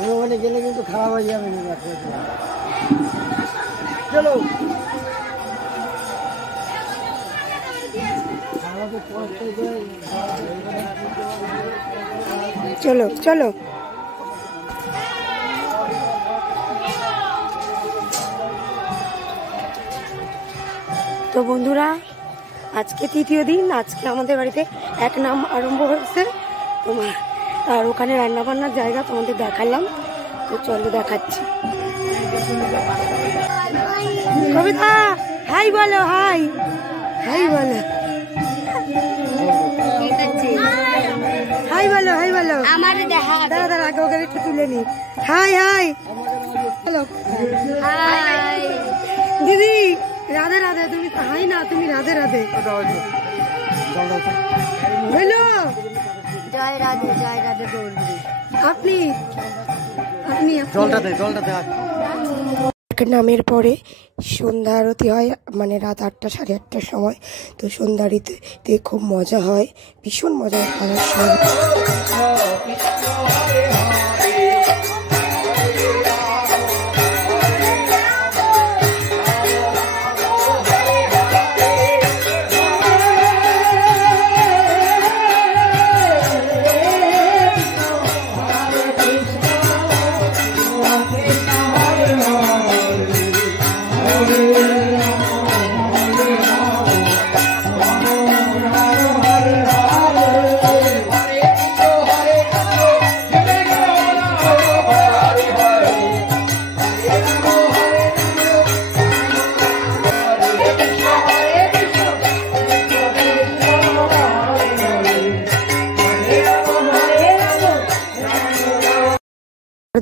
আমি ওখানে গেলে কিন্তু খারাপ হয়ে যাবে না। চলো চলো চলো। তো বন্ধুরা, আজকে তৃতীয় দিন। আজকে আমাদের বাড়িতে এক নাম আরম্ভ হয়েছে তোমার, আর ওখানে রান্না বান্নার জায়গা তোমাদের দেখালাম। তো চলো দেখাচ্ছি। কবিতা হাই বলো, হাই হাই বলো, হাই বলো, হাই বলো। দাঁড়া দাঁড়া, আগে ওকে একটু তুলে নি। হাই হাই হ্যালো দিদি, রাধে রাধে। তুমি হাই না, তুমি রাধে রাধে হ্যালো। জয় রাধে, জয় রাধে। আপনি আপনি জলটাতে নামের পরে সন্ধ্যা আরতি হয়, মানে রাত 8টা সাড়ে 8টার সময়। তো সন্ধ্যা আরতিতে খুব মজা হয়, ভীষণ মজা হয়।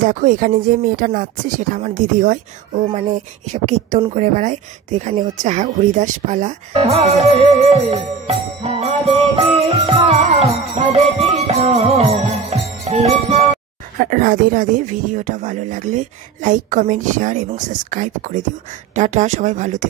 দেখো এখানে যে মেয়েটা নাচছে সেটা আমার দিদি হয়। ও মানে এসব কীর্তন করে বেড়ায়। তো এখানে হচ্ছে হরিদাস পালা। রাধে রাধে। ভিডিওটা ভালো লাগলে লাইক, কমেন্ট, শেয়ার এবং সাবস্ক্রাইব করে দিও। টাটা, সবাই ভালো থেকো।